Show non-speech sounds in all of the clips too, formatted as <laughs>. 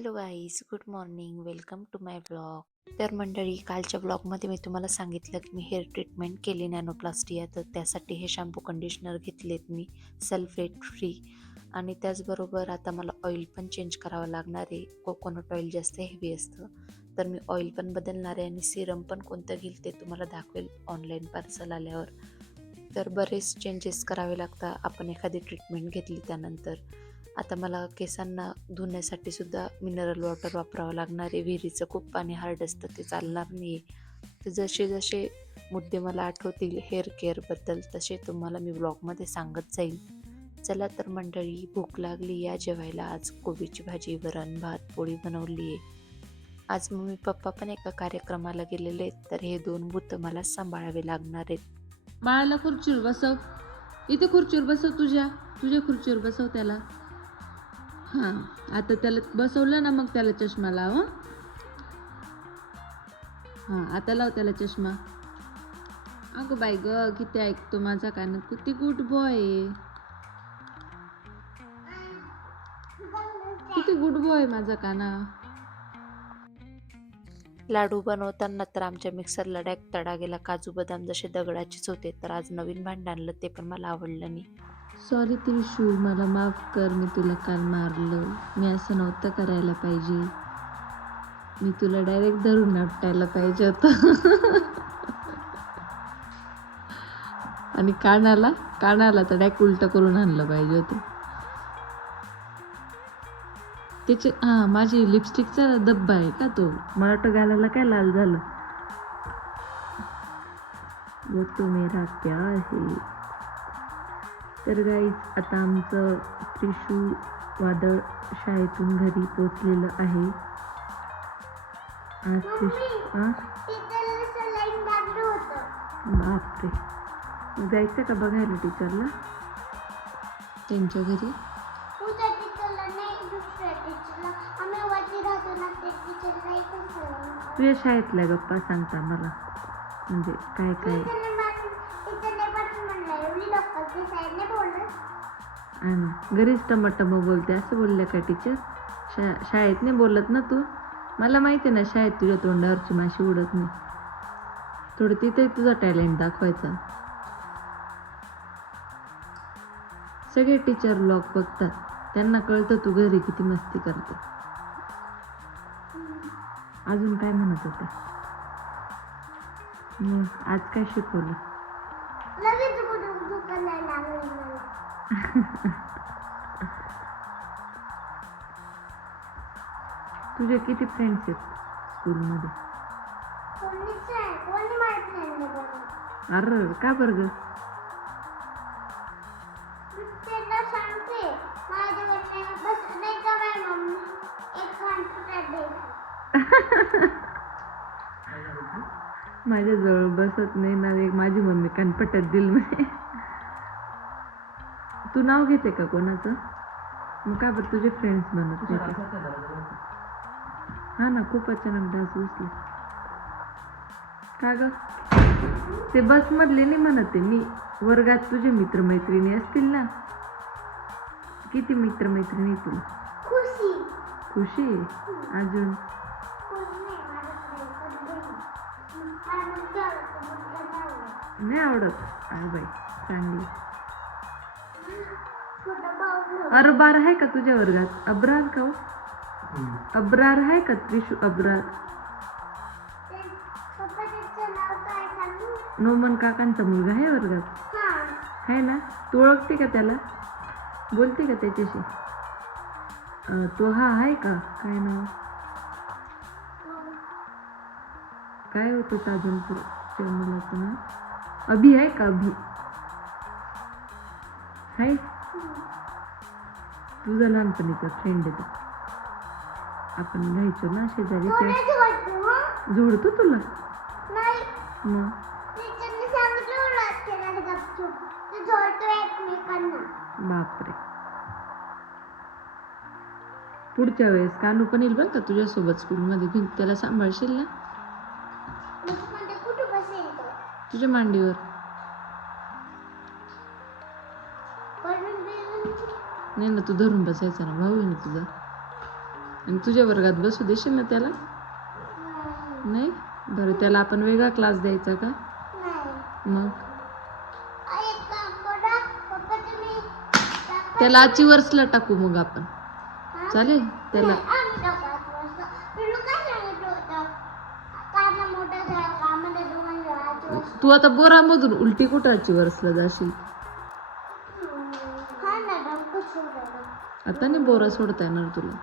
Hello guys good morning. Welcome to my blog. तर मंडळी कालच्या ब्लॉगमध्ये मी तुम्हाला सांगितलं की मी हेअर ट्रीटमेंट केली नॅनोप्लास्टी तर त्यासाठी हे शॅम्पू कंडिशनर घेतलेत मी सल्फेट फ्री. आणि त्याचबरोबर आता मला ऑइल पण चेंज करावं लागणार आहे. कोकोनट ऑइल जास्त हेवी असतं. तर मी ऑइल पण बदलणार आहे आणि सिरम पण कोणतं घेईल ते तुम्हाला दाखवेल ऑनलाईन पार्सल आल्यावर. तर बरेच चेंजेस करावे लागतात. आपण एखादी ट्रीटमेंट घेतली त्यानंतर. आता मला केसांना धुण्यासाठी सुद्धा मिनरल वॉटर वापरावं लागणार आहे. विहिरीचं खूप पाणी हार्ड असतं ते चालणार नाही तर जसे जसे मुद्दे मला आठवतील हेअर केअरबद्दल तसे तुम्हाला मी ब्लॉगमध्ये सांगत जाईल चला तर मंडळी भूक लागली या जेवायला आज कोबीची भाजी वरण भात पोळी बनवली आहे. आज मम्मी पप्पा पण एका कार्यक्रमाला गेलेले आहेत तर हे दोन भूत मला सांभाळावे लागणार आहेत. बाळाला खुर्चीवर बसव. इथे खुर्चीवर बसव तुझ्या. तुझ्या खुर्चीवर बसव त्याला. हां आता त्याला बसवलं ना मग त्याला चष्मा लाव हां? आता लाव त्याला चष्मा. अगं बाई ग किती ऐकतो माझा कान किती गुड बॉय आहे. किती गुड बॉय माझा काना. लाडू बनवताना तर आमच्या मिक्सरला डॅक तडा गेला काजू बदाम जसे दगडाचेच होते तर आज नवीन भांड आणलं ते पण मला आवडलं नाही. सॉरी त्रिशूळ मला माफ कर मी तुला काल मारलं. मी असं नव्हतं करायला पाहिजे. मी तुला डायरेक्ट धरून आपटायला पाहिजे होतं. <laughs> आणि कानाला कानाला तर डायरेक्ट उलट करून आणलं पाहिजे होतं. त्याचे हां माझी लिपस्टिकचा डब्बा आहे का तो? मला वाटतं गालाला काय लाल झालं. वो तो मेरा प्यार है तर गाईज आता आमचं त्रिशू वादळ शाळेतून घरी पोचलेलं आहे. आज हा बापरे. मग जायचं का बघायला टीचरला त्यांच्या घरी? तुझ्या शाळेतल्या गप्पा सांगता मला. म्हणजे काय काय? आणि घरीच टमाटम बोलते असं बोलल्या का टीचर शा शाळेत नाही बोलत ना तू? मला माहिती आहे ना शाळेत तुझ्या तोंडावरची माशी उडत नाही. थोडं तिथे तुझा टॅलेंट दाखवायचा. सगळे टीचर ब्लॉग बघतात. त्यांना कळतं तू घरी किती मस्ती करते. अजून काय म्हणत होते? मग आज काय शिकवलं? <laughs> तुझे किती फ्रेंड्स आहेत स्कूलमध्ये अरे का बरं ग? <laughs> माझ्याजवळ बसत नाही ना एक माझी मम्मी कानपट्यात दिल म्हणे. तू नाव घेते का कोणाचं? मग का बरं तुझे फ्रेंड्स बनत नाही? हा ना खूप अचानक डास उचले का ग? ते बस मधले नाही म्हणते मी वर्गात तुझे मित्रमैत्रिणी असतील ना? किती मित्रमैत्रिणी तुला? खुशी. अजून? नाही आवडत अरे बाई चांगली. अरे बार आहे का तुझ्या वर्गात? अब्रार का हो? अब्रार आहे का त्रिशू? अब्रार. नोमन काकांचा मुलगा आहे वर्गात? आहे ना? तू ओळखते का त्याला? बोलते का त्याच्याशी? अं, तो हा आहे का? काय नाव? काय होतं ताजनपूरच्या मुलाचं नाव? अभि आहे का अभि? आहे? तुझा लहानपणीचा फ्रेंड आहे आपण घ्यायचो ना शेजारी ते. जोडतो तुला. मग? बापरे. पुढच्या वेळेस कानू पण येईल बरं का तुझ्यासोबत स्कूलमध्ये घेऊन त्याला सांभाळशील ना? तुझ्या मांडीवर. नाही ना तू धरून बसायचा ना भाऊ आहे ना तुझा? आणि तुझ्या वर्गात बसू देशील ना त्याला? नाही? बरं त्याला आपण वेगळा क्लास द्यायचा का? मग? त्याला आचीवरसला टाकू मग आपण. चालेल? त्याला तू आता बोरामधून उलटी कुठं आचीवरसला जाशील? आता नाही बोरा सोडता येणार तुला.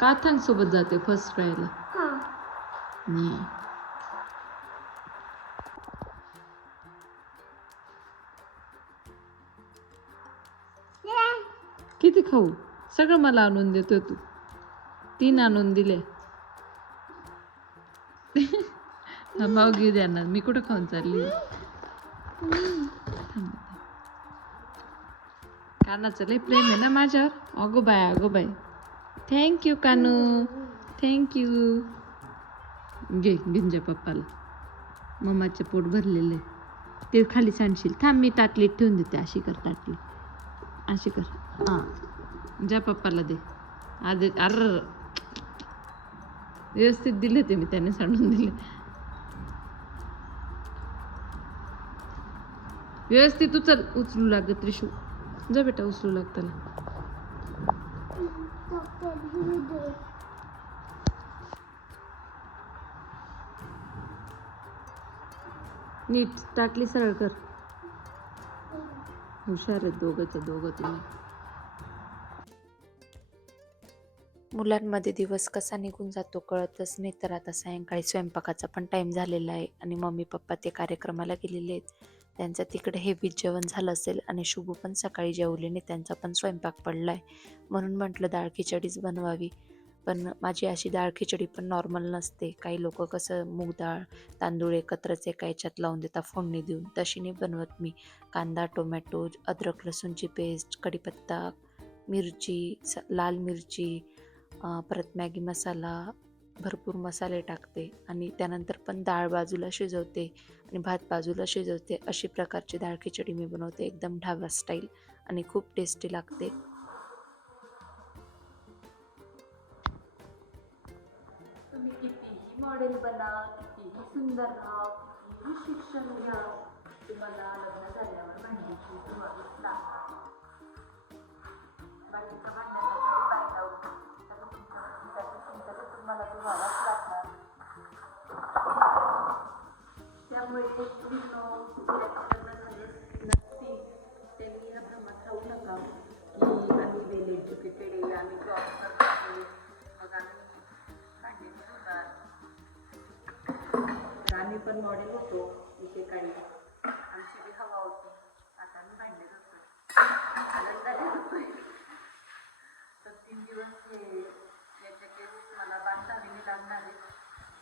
काथांग सोबत जाते फर्स्ट राहायला नाही किती खाऊ? सगळं मला आणून देतो तू तीन आणून दिले. भाव घेऊ द्या ना मी कुठं खाऊन चालली? कानाचं लय प्रेम आहे ना माझ्यावर? अगो बाय अगो बाय थँक्यू कानू. थँक्यू घे गिंजा पप्पाला. मम्माचे पोट भरलेलं आहे. ते खाली सांडशील. थांब मी ताटलीत ठेवून देते. अशी कर ताटली. अशी कर. हां. जा पप्पाला दे. आधी अर व्यवस्थित दिले ते मी त्याने सांडून दिले. व्यवस्थित उचल उचलू लागत त्रिशू जा बेटा उचलू लागताना. नीट टाकली सरळ कर. हुशार आहेत दोघंच्या दोघं तुम्ही. मुलांमध्ये दिवस कसा निघून जातो कळतच नाही तर आता सायंकाळी स्वयंपाकाचा पण टाईम झालेला आहे आणि मम्मी पप्पा ते कार्यक्रमाला गेलेले आहेत. त्यांचं तिकडे हेवीच जेवण झालं असेल आणि शुभू पण सकाळी जेवलीने त्यांचा पण स्वयंपाक पडला आहे म्हणून म्हटलं डाळ खिचडीच बनवावी. पण माझी अशी डाळ खिचडी पण नॉर्मल नसते. काही लोक कसं मूग डाळ तांदूळ एकत्रच एका याच्यात लावून देतात फोडणी देऊन. तशी नाही बनवत मी. कांदा टोमॅटो अद्रक लसूणची पेस्ट कढीपत्ता मिरची स लाल मिरची परत मॅगी मसाला भरपूर मसाले टाकते आणि त्यानंतर पण डाळ बाजूला शिजवते आणि भात बाजूला शिजवते अशी प्रकारची डाळ खिचडी मी बनवते एकदम ढाबा स्टाईल आणि खूप टेस्टी लागते. तुम्ही कितीही मॉडेल बना कितीही सुंदर राहा कितीही शिक्षण घ्या तुम्हाला लग्न झाल्यावर भांडीची तुम्हाला लागणार बाकीचं चिंता व्हावाच लागणार त्यामुळे ते पूर्ण झाले त्यांनी ह्या भ्रमात राहू नका. की आम्ही वेल एज्युकेटेड आहे आम्ही जॉब करतो मग आम्ही भांडी आम्ही पण मॉडेल होतो एकेकाळी आमची बी हवा होती. आता आम्ही भांडे धुतोय आनंदाने धुतोय तर तीन दिवस हे याचे केस मला बांधावे लागणार आहे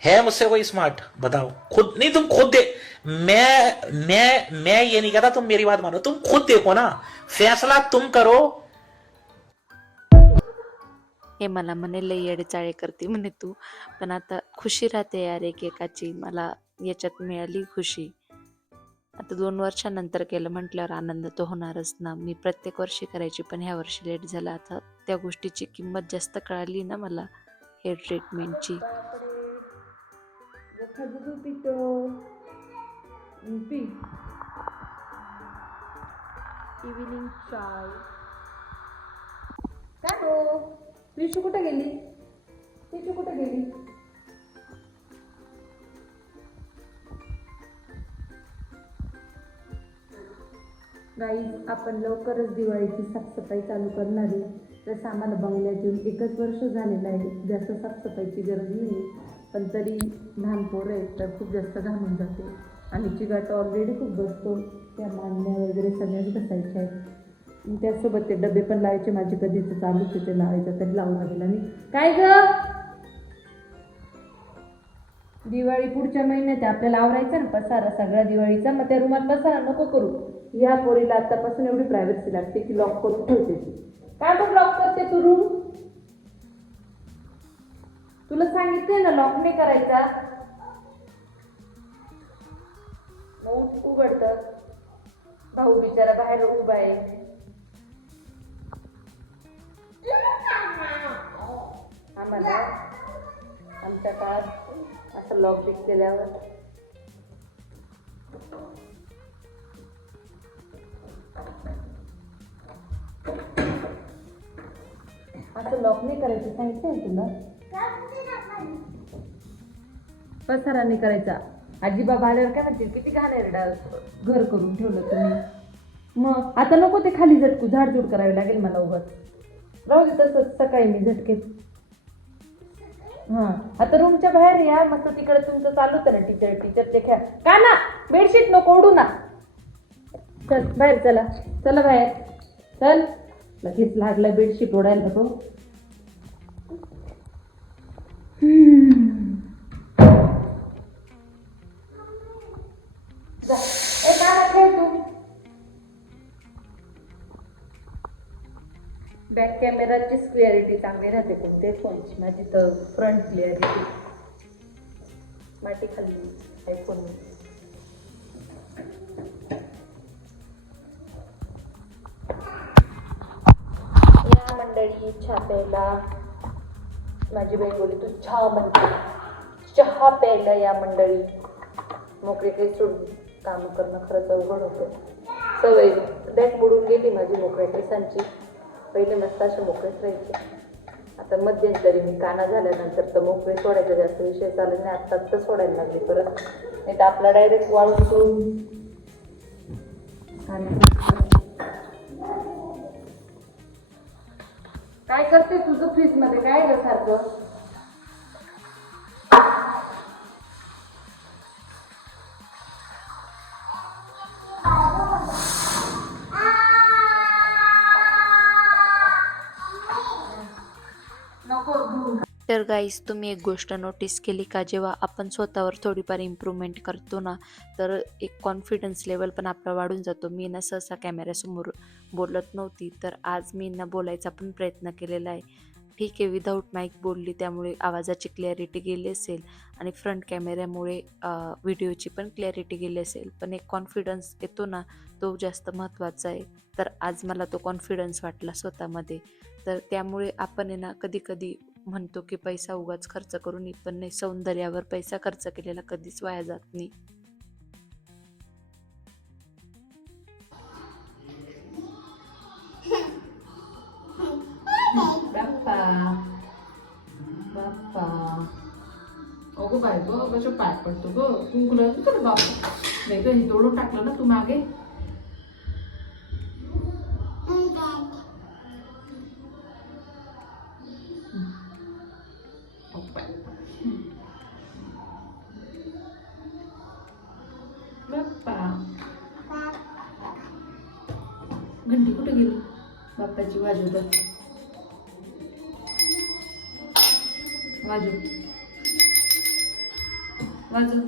है मुझसे कोई स्मार्ट बताओ खुद नहीं तुम खुद दे मैं मैं मैं ये नहीं कहता तुम मेरी बात मानो तुम खुद देखो ना फैसला तुम करो हे मला म्हणे लई येडेचाळे करते म्हणे तू पण आता खुशी राहते यार एकेकाची मला याच्यात मिळाली खुशी आता दोन वर्षानंतर केलं म्हटल्यावर आनंद तो होणारच ना मी प्रत्येक वर्षी करायची पण ह्या वर्षी लेट झाला आता त्या गोष्टीची किंमत जास्त कळाली ना मला हेअर ट्रीटमेंटची खजूर पितो पी इव्हिनिंग चाय काय हो रिशू कुठे गेली रिशू कुठे गेली गाईज आपण लवकरच दिवाळीची साफसफाई चालू करणार आहे. जसं आम्हाला बंगल्यात येऊन एकच वर्ष झालेलं आहे. जास्त साफसफाईची गरज नाही. पण तरी लहान पोरं आहेत तर खूप जास्त घामून जाते. आणि चिगाट ऑलरेडी खूप बसतो. त्या मांडण्या वगैरे सगळ्याच बसायच्या आहेत. त्याचसोबत त्यासोबत ते डबे पण लावायचे. माझे कधीच चालू तिथे ते लावायचं तरी लावून लागेल. आणि काय ग? दिवाळी पुढच्या महिन्यात आपल्याला आवरायचा ना? पसारा सगळा दिवाळीचा. मग त्या रुमात पसारा नको करू. ह्या पोरीला आतापासून एवढी प्रायव्हसी लागते की लॉक करून ठेवते ती. काय मग लॉक करते तू रूम तुला सांगितले ना लॉक नाही करायचा. मग उघडत. भाऊ बिचारा बाहेर उभा आहे. आम्हाला आमच्या काळात असं लॉक बिक केल्यावर. असं लॉक नाही करायचं सांगितलं ना तुला? पसारा नाही करायचा. आजीबाबा आल्यावर काय म्हणतील किती घाणेरडा घर करून ठेवलं तुम्ही. मग आता नको ते खाली झटकू झाडझूड करावी लागेल मला उगाच. राहू दे तसंच सकाळी मी झटकेत हां आता रूमच्या बाहेर या मस्त तिकडे तुमचं चालू आहे ना टीचर टीचरचे खेळ का ना बेडशीट नको ओढू ना. चल बाहेर चला. चला बाहेर. चल. लगेच लागला बेडशीट ओढायला तो. बॅक कॅमेराचीच क्लिअरिटी चांगली राहते कोणते फोनची माझी तर फ्रंट क्लिअरिटी माटी खाल्ली आयफोन या मंडळी चहा प्यायला माझी बाई बोली तू चहा म्हणते. चहा प्यायला या मंडळी. मोकळी काही सोडून काम करणं खरंच अवघड होतं. सवय. बॅग बुडून गेली माझी मोकळ्या केसांची. पहिले मस्त असे मोकळेच राहायचे. आता मध्यंतरी मी काना झाल्यानंतर तर मोकळे सोडायचा जास्त विषय चालत नाही आता तर सोडायला लागली परत. नाही तर आपला डायरेक्ट वाळून सोडून काय करते तुझं फ्रीजमध्ये? काय ग सारखं? तर गाईज तुम्ही एक गोष्ट नोटीस केली का? जेव्हा आपण स्वतःवर थोडीफार इम्प्रूव्हमेंट करतो ना तर एक कॉन्फिडन्स लेवल पण आपला वाढून जातो. मी ना सहसा कॅमेऱ्यासमोर बोलत नव्हती तर आज मी ना बोलायचा पण प्रयत्न केलेला आहे. ठीक आहे विदाऊट माईक बोलली त्यामुळे आवाजाची क्लॅरिटी गेली असेल आणि फ्रंट कॅमेऱ्यामुळे व्हिडिओची पण क्लॅरिटी गेली असेल. पण एक कॉन्फिडन्स येतो ना तो जास्त महत्त्वाचा आहे. तर आज मला तो कॉन्फिडन्स वाटला स्वतःमध्ये. तर त्यामुळे आपण आहे ना कधी कधी म्हणतो की पैसा उगाच खर्च करून पण नाही. सौंदर्यावर पैसा खर्च केलेला कधीच वाया जात नाही. बाप्पा. बाप्पा. अगो बाय ग कसं पाय पडतो ग. कुंकुला कर बाप्पा नाही तर हे तोडून टाकलं ना तू मागे. बाप्पाची वाजव बघ वाजू वाजू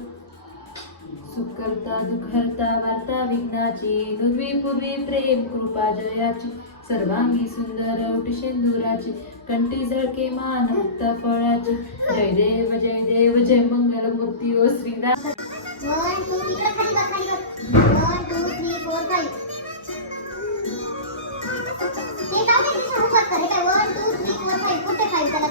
सुख करता वार्ता विघ्नाची नुर्वी पूर्वी प्रेम कृपा जयाची सर्वांगी सुंदर उठ शेंदुराची कंठी झळके मान मुक्त फळाची जय देव जय देव जय मंगल मूर्ती ओ श्रीराम three, four, five. ते काय ते तिच्या homework कर. हे काय one, two, three, four, five. कुठे five त्याला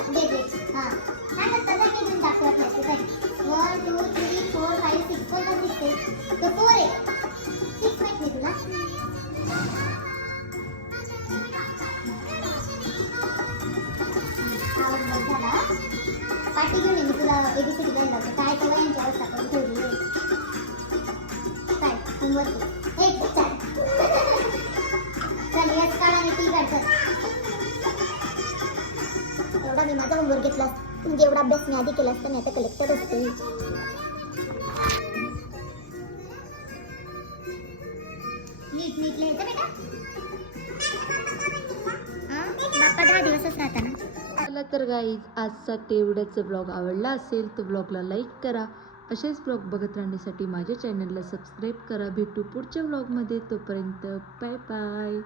बाबा मी माझा होमवर्क घेतला म्हणजे एवढा अभ्यास मी आधी केला असता मी आता कलेक्टर असते. नीट बेटा. चला तर गाईज आजचा तेवढ्याचा ब्लॉग आवडला असेल तर ब्लॉगला लाईक करा. असेच ब्लॉग बघत राहण्यासाठी माझ्या चॅनलला सबस्क्राईब करा. भेटू पुढच्या ब्लॉगमध्ये तोपर्यंत बाय बाय